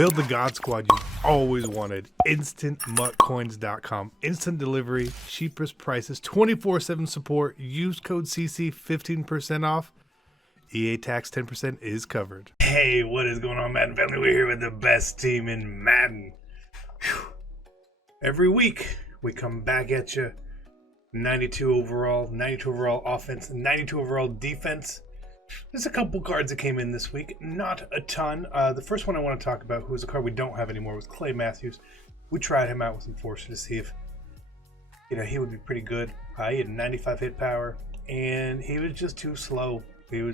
Build the God Squad you've always wanted. InstantMuttCoins.com. Instant delivery, cheapest prices, 24/7 support. Use code CC 15% off. EA tax 10% is covered. Hey, what is going on, Madden family? We're here with the best team in Madden. Whew. Every week, we come back at you. 92 overall offense, 92 overall defense. There's a couple cards that came in this week, not a ton. The first one I want to talk about, who is a card we don't have anymore, was Clay Matthews. We tried him out with Enforcer to see if he would be pretty good. He had 95 hit power, and he was just too slow. So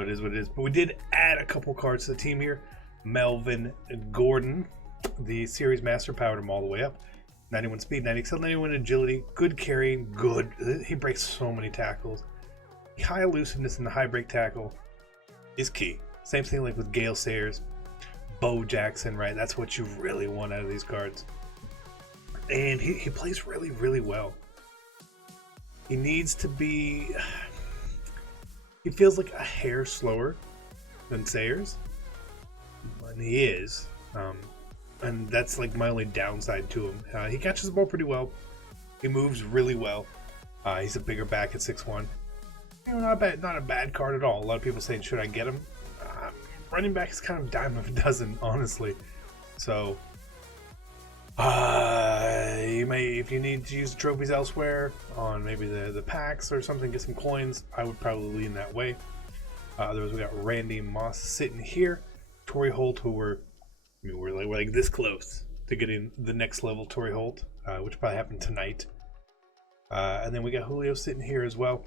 it is what it is. But we did add a couple cards to the team here. Melvin Gordon, the series master, powered him all the way up. 91 speed, 90 excel, 91 agility, good carrying, good. He breaks so many tackles. High elusiveness in the high break tackle is key. Same thing like with Gale Sayers, Bo Jackson, right? That's what you really want out of these cards. And he plays really, really well. He needs to be... He feels like a hair slower than Sayers. And he is. And that's like my only downside to him. He catches the ball pretty well. He moves really well. He's a bigger back at 6'1". Not a bad card at all. A lot of people saying, should I get him? Running back is kind of dime of a dozen, honestly. So, you may, if you need to use the trophies elsewhere on maybe the packs or something, get some coins, I would probably lean that way. Otherwise, we got Randy Moss sitting here. Torrey Holt, who we're like this close to getting the next level Torrey Holt, which probably happened tonight. And then we got Julio sitting here as well.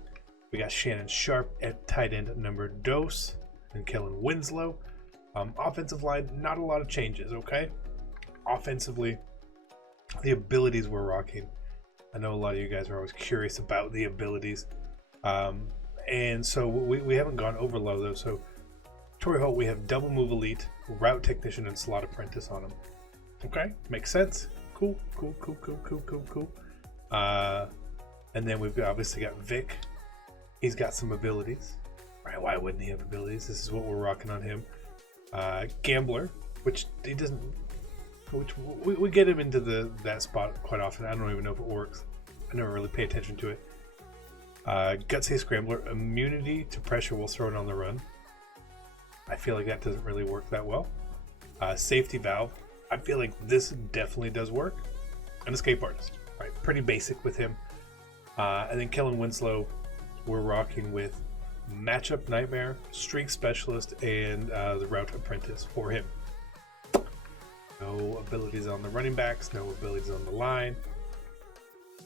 We got Shannon Sharp at tight end number Dose and Kellen Winslow. Offensive line, not a lot of changes, okay? Offensively, the abilities we're rocking. I know a lot of you guys are always curious about the abilities. And so we haven't gone over low though. So Torrey Holt, we have double move elite, route technician, and slot apprentice on him. Okay, makes sense. Cool. And then we've obviously got Vic. He's got some abilities, right? Why wouldn't he have abilities? This is what we're rocking on him. Gambler, which he doesn't. Which we get him into that spot quite often. I don't even know if it works. I never really pay attention to it. Gutsy Scrambler, immunity to pressure while thrown on the run. I feel like that doesn't really work that well. Safety valve. I feel like this definitely does work. An escape artist, right? Pretty basic with him. And then Kellen Winslow, we're rocking with matchup nightmare, streak specialist, and the route apprentice for him. No abilities on the running backs, no abilities on the line.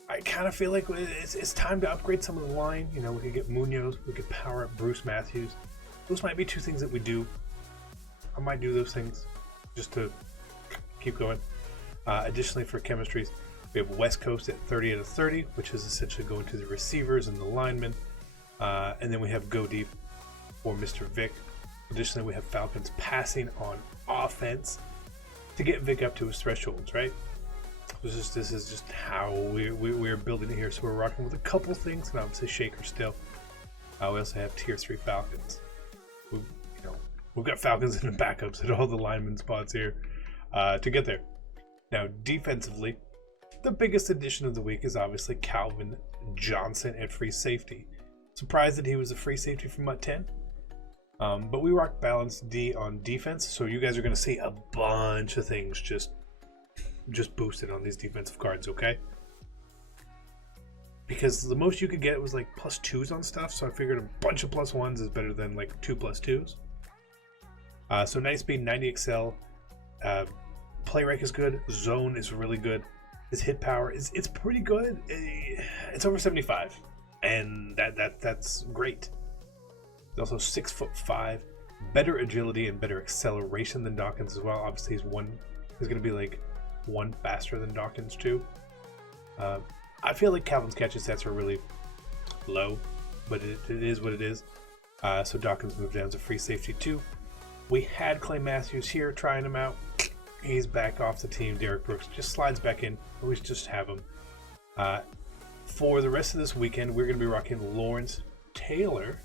I kind of feel like it's time to upgrade some of the line. We could get Munoz, we could power up Bruce Matthews. Those might be two things that we do. I might do those things just to keep going. Additionally, for chemistries, we have West Coast at 30 out of 30, which is essentially going to the receivers and the linemen. And then we have Go Deep for Mr. Vic. Additionally, we have Falcons passing on offense to get Vic up to his thresholds, right? This is just how we're building it here. So we're rocking with a couple things, and obviously Shaker still. We also have Tier 3 Falcons. We've got Falcons in the backups at all the lineman spots here to get there. Now, defensively, the biggest addition of the week is obviously Calvin Johnson at free safety. Surprised that he was a free safety from Mutt 10. But we rock balanced D on defense, so you guys are going to see a bunch of things just boosted on these defensive cards, okay? Because the most you could get was like +2s on stuff, so I figured a bunch of +1s is better than like 2 +2s. So 90 speed, 90 excel, play rec is good, zone is really good. His hit power it's pretty good. It's over 75, and that's great. He's also 6'5", better agility and better acceleration than Dawkins as well. Obviously, he's going to be like one faster than Dawkins too. I feel like Calvin's catching stats are really low, but it is what it is. So Dawkins moved down to free safety too. We had Clay Matthews here trying him out. He's back off the team. Derek Brooks just slides back in. We just have him. For the rest of this weekend, we're going to be rocking Lawrence Taylor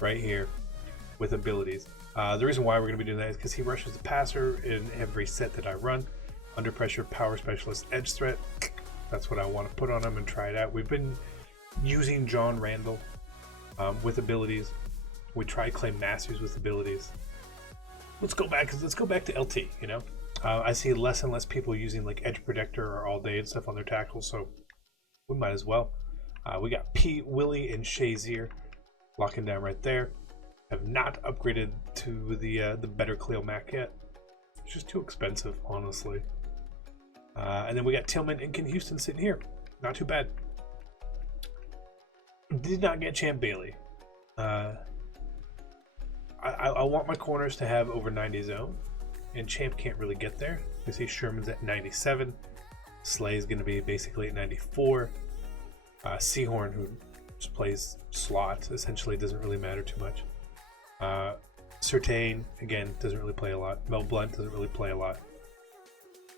right here. with abilities. The reason why we're going to be doing that is because he rushes the passer in every set that I run. Under pressure, power specialist, edge threat. That's what I want to put on him and try it out. We've been using John Randall with abilities. We try Clay Matthews with abilities. Let's go back to LT. You know, I see less and less people using like edge protector or all day and stuff on their tackles, so we might as well. We got Pete, Willie, and Shazier locking down right there. Have not upgraded to the better Cleo Mac yet. It's just too expensive, honestly. And then we got Tillman and Ken Houston sitting here. Not too bad. Did not get Champ Bailey. I want my corners to have over 90 zone, and Champ can't really get there. You see Sherman's at 97. Slay is going to be basically at 94. Seahorn, who just plays slot, essentially doesn't really matter too much. Surtain, again, doesn't really play a lot. Mel Blunt doesn't really play a lot.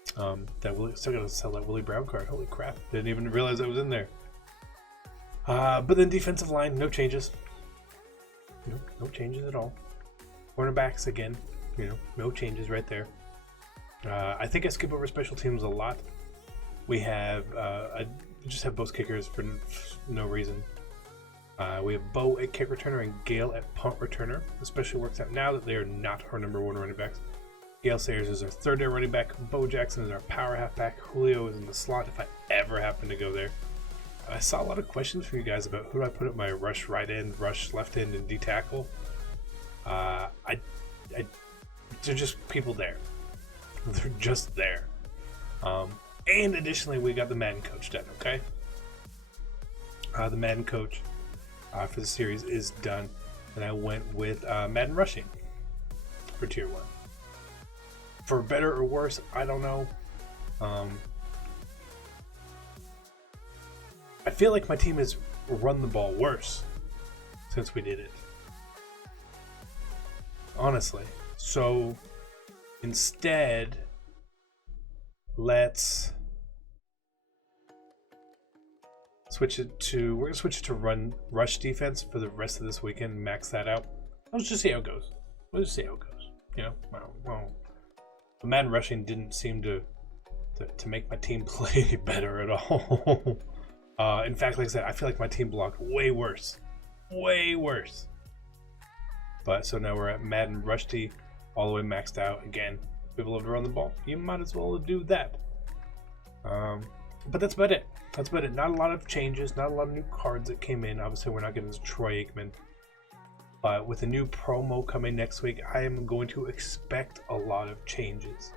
Still gotta sell that Willie Brown card. Holy crap! Didn't even realize I was in there. But then defensive line, no changes. No changes at all. Cornerbacks again, no changes right there. I think I skip over special teams a lot. We have I just have both kickers for no reason. We have Bo at kick returner and Gale at punt returner. Especially works out now that they are not our number one running backs. Gale Sayers is our third down running back. Bo Jackson is our power halfback. Julio is in the slot if I ever happen to go there. I saw a lot of questions from you guys about who do I put at my rush right end, rush left end, and D tackle. They're just people there. They're just there. And additionally, we got the Madden coach done. Okay. The Madden coach for the series is done, and I went with Madden rushing for tier 1. For better or worse, I don't know. I feel like my team has run the ball worse since we did it. Honestly. So instead, let's switch it to run rush defense for the rest of this weekend, max that out. Let's just see how it goes. Well, the Madden rushing didn't seem to make my team play any better at all. In fact, like I said, I feel like my team blocked way worse. But so now we're at Madden Rusty, all the way maxed out. Again, people love to run the ball. You might as well do that. But that's about it. Not a lot of changes, not a lot of new cards that came in. Obviously, we're not getting Troy Aikman. But with a new promo coming next week, I am going to expect a lot of changes.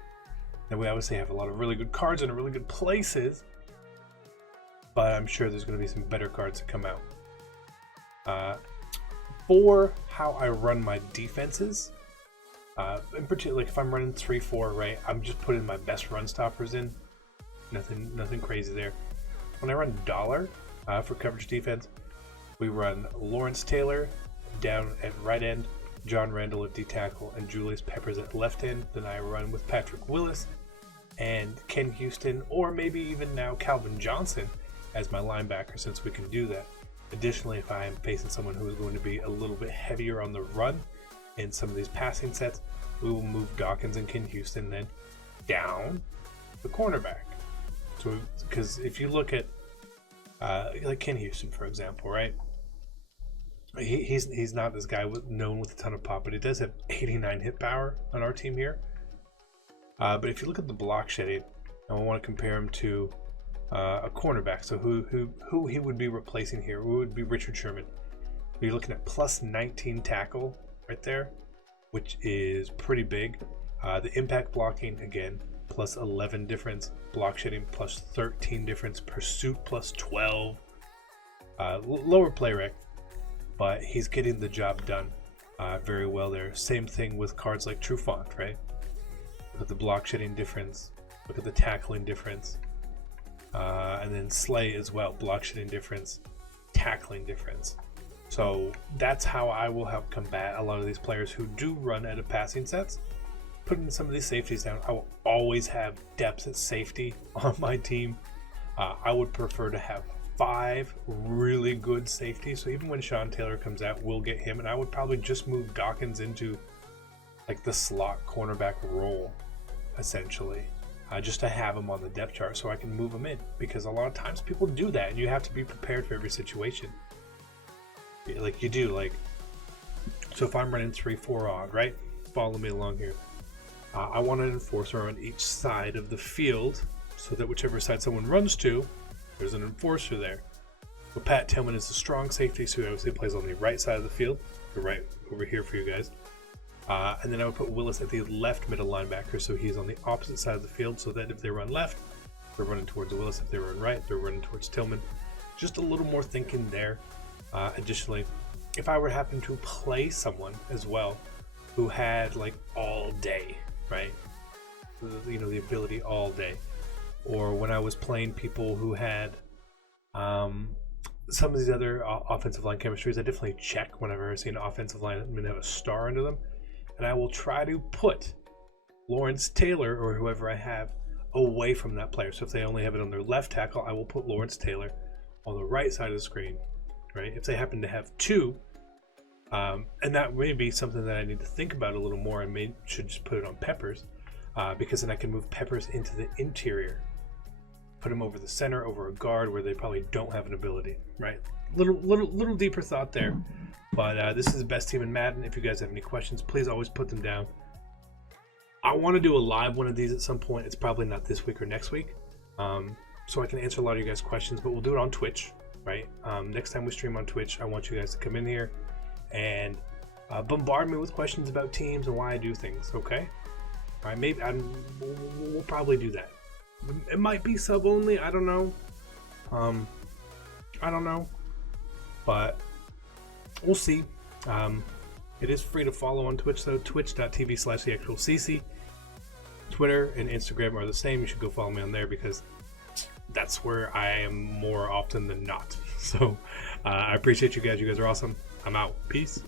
And we obviously have a lot of really good cards in really good places. But I'm sure there's going to be some better cards that come out. For how I run my defenses, in particular, like if I'm running 3-4, right, I'm just putting my best run stoppers in. Nothing crazy there. When I run dollar for coverage defense, we run Lawrence Taylor down at right end, John Randall at D tackle, and Julius Peppers at left end. Then I run with Patrick Willis and Ken Houston, or maybe even now Calvin Johnson as my linebacker, since we can do that. Additionally, if I am facing someone who is going to be a little bit heavier on the run in some of these passing sets, we will move Dawkins and Ken Houston then down the cornerback. So, because if you look at like Ken Houston, for example, right? He's not this guy known with a ton of pop, but he does have 89 hit power on our team here. But if you look at the block shedding, and we want to compare him to a cornerback, so who he would be replacing here? Who would be Richard Sherman? You're looking at plus 19 tackle right there, which is pretty big. The impact blocking, again, plus 11 difference. Block shedding plus 13 difference. Pursuit plus 12. Lower play rec, but he's getting the job done very well there. Same thing with cards like Trufant, right? Look at the block shedding difference. Look at the tackling difference. And then Slay as well. Block shedding difference. Tackling difference. So that's how I will help combat a lot of these players who do run out of passing sets. Putting some of these safeties down. I will always have depth at safety on my team. I would prefer to have 5 really good safeties. So even when Sean Taylor comes out, we'll get him. And I would probably just move Dawkins into like the slot cornerback role, essentially. Just to have him on the depth chart so I can move him in. Because a lot of times people do that, and you have to be prepared for every situation. Like you do, like, so if I'm running 3-4 odd, right? Follow me along here. I want an enforcer on each side of the field so that whichever side someone runs to, there's an enforcer there. But Pat Tillman is a strong safety, so he obviously plays on the right side of the field, the right over here for you guys. And then I would put Willis at the left middle linebacker, so he's on the opposite side of the field, so that if they run left, they're running towards Willis. If they run right, they're running towards Tillman. Just a little more thinking there. Additionally, if I were to happen to play someone as well who had like all day, right? You know, the ability all day. Or when I was playing people who had some of these other offensive line chemistries, I definitely check whenever I see an offensive line I'm going to have a star under them. And I will try to put Lawrence Taylor or whoever I have away from that player. So if they only have it on their left tackle, I will put Lawrence Taylor on the right side of the screen, right? If they happen to have 2, and that may be something that I need to think about a little more, and should just put it on Peppers, because then I can move Peppers into the interior, put him over the center, over a guard where they probably don't have an ability, right? Little deeper thought there. But this is the best team in Madden. If you guys have any questions, please always put them down. I want to do a live one of these at some point. It's probably not this week or next week, so I can answer a lot of you guys' questions, but we'll do it on Twitch, right? Next time we stream on Twitch, I want you guys to come in here and bombard me with questions about teams and why I do things, okay? All right, maybe we'll probably do that. It might be sub only, I don't know. But we'll see. It is free to follow on Twitch though, twitch.tv/TheActualCC. Twitter and Instagram are the same. You should go follow me on there because that's where I am more often than not. So I appreciate you guys. You guys are awesome. I'm out. Peace.